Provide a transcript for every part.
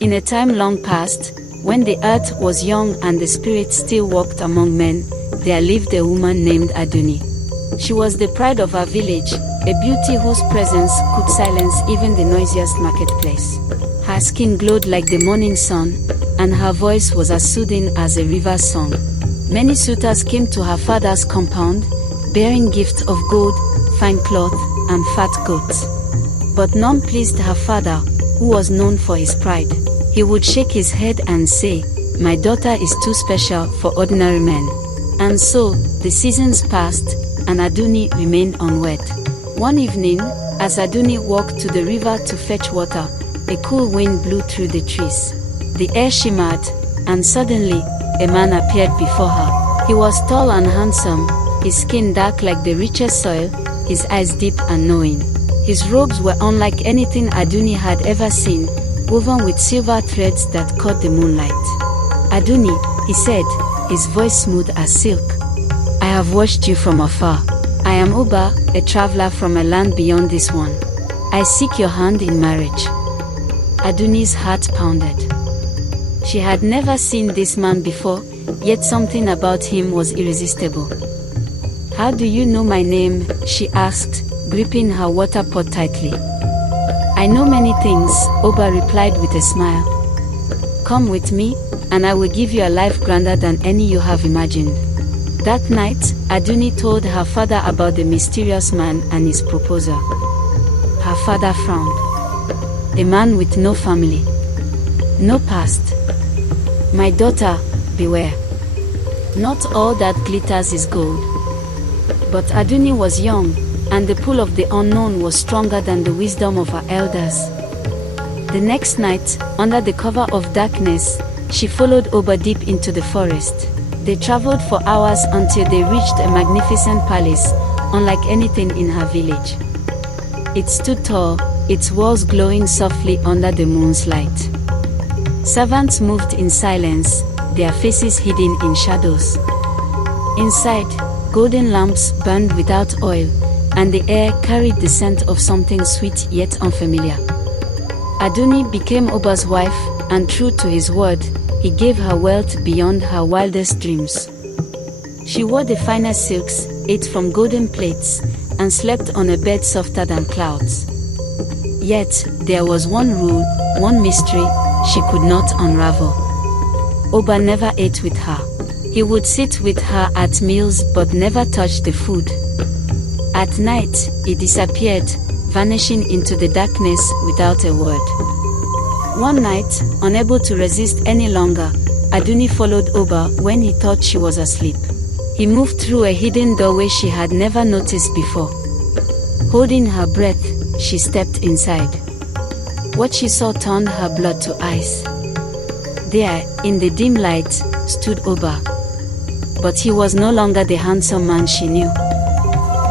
In a time long past, when the earth was young and the spirits still walked among men, there lived a woman named Aduni. She was the pride of her village, a beauty whose presence could silence even the noisiest marketplace. Her skin glowed like the morning sun, and her voice was as soothing as a river's song. Many suitors came to her father's compound, bearing gifts of gold, fine cloth, and fat goats. But none pleased her father, who was known for his pride. He would shake his head and say, "My daughter is too special for ordinary men." And so, the seasons passed, and Aduni remained unwed. One evening, as Aduni walked to the river to fetch water, a cool wind blew through the trees. The air shimmered, and suddenly, a man appeared before her. He was tall and handsome, his skin dark like the richest soil, his eyes deep and knowing. His robes were unlike anything Aduni had ever seen, woven with silver threads that caught the moonlight. "Aduni," he said, his voice smooth as silk. "I have watched you from afar. I am Uba, a traveler from a land beyond this one. I seek your hand in marriage." Aduni's heart pounded. She had never seen this man before, yet something about him was irresistible. "How do you know my name?" she asked, gripping her water pot tightly. "I know many things," Oba replied with a smile. "Come with me, and I will give you a life grander than any you have imagined." That night, Aduni told her father about the mysterious man and his proposal. Her father frowned. A man with no family, no past. "My daughter, beware. Not all that glitters is gold." But Aduni was young, and the pull of the unknown was stronger than the wisdom of her elders. The next night, under the cover of darkness, she followed Oba deep into the forest. They traveled for hours until they reached a magnificent palace, unlike anything in her village. It stood tall, its walls glowing softly under the moon's light. Servants moved in silence, their faces hidden in shadows. Inside, golden lamps burned without oil, and the air carried the scent of something sweet yet unfamiliar. Aduni became Oba's wife, and true to his word, he gave her wealth beyond her wildest dreams. She wore the finest silks, ate from golden plates, and slept on a bed softer than clouds. Yet, there was one rule, one mystery, she could not unravel. Oba never ate with her. He would sit with her at meals but never touch the food. At night, he disappeared, vanishing into the darkness without a word. One night, unable to resist any longer, Aduni followed Oba when he thought she was asleep. He moved through a hidden doorway she had never noticed before. Holding her breath, she stepped inside. What she saw turned her blood to ice. There, in the dim light, stood Oba. But he was no longer the handsome man she knew.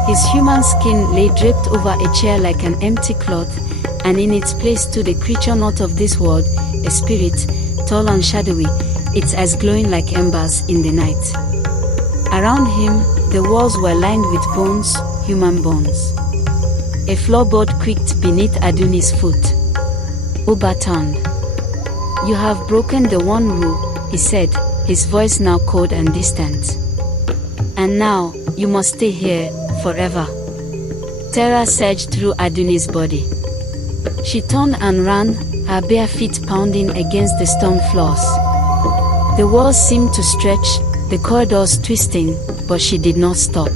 His human skin lay draped over a chair like an empty cloth, and in its place stood a creature not of this world, a spirit, tall and shadowy, its eyes glowing like embers in the night. Around him, the walls were lined with bones, human bones. A floorboard creaked beneath Aduni's foot. Oba turned. "You have broken the one rule," he said, his voice now cold and distant. "And now, you must stay here, forever." Terror surged through Aduni's body. She turned and ran, her bare feet pounding against the stone floors. The walls seemed to stretch, the corridors twisting, but she did not stop.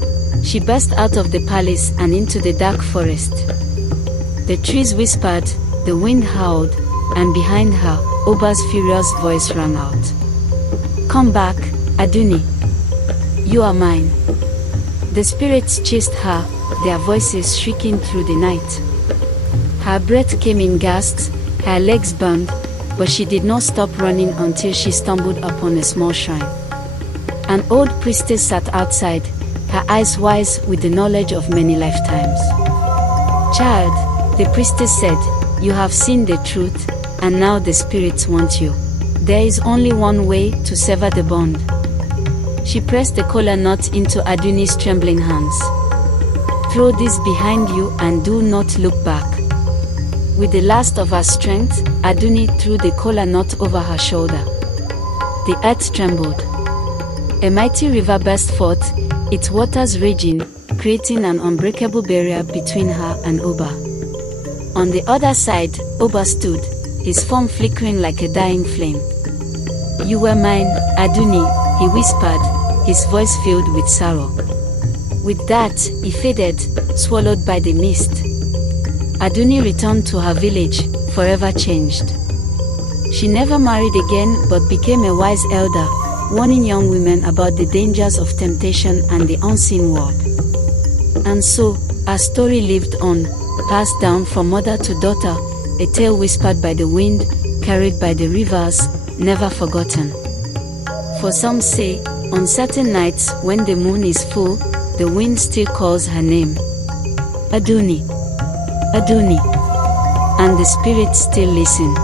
She burst out of the palace and into the dark forest. The trees whispered, the wind howled, and behind her, Oba's furious voice rang out. "Come back, Aduni. You are mine." The spirits chased her, their voices shrieking through the night. Her breath came in gasps, her legs burned, but she did not stop running until she stumbled upon a small shrine. An old priestess sat outside, her eyes wise with the knowledge of many lifetimes. "Child," the priestess said, "you have seen the truth, and now the spirits want you. There is only one way to sever the bond." She pressed the kola nut into Aduni's trembling hands. "Throw this behind you and do not look back." With the last of her strength, Aduni threw the kola nut over her shoulder. The earth trembled. A mighty river burst forth, its waters raging, creating an unbreakable barrier between her and Oba. On the other side, Oba stood, his form flickering like a dying flame. "You were mine, Aduni," he whispered, his voice filled with sorrow. With that, he faded, swallowed by the mist. Aduni returned to her village, forever changed. She never married again but became a wise elder, warning young women about the dangers of temptation and the unseen world. And so, our story lived on, passed down from mother to daughter, a tale whispered by the wind, carried by the rivers, never forgotten. For some say, on certain nights when the moon is full, the wind still calls her name. Aduni, Aduni. And the spirits still listen.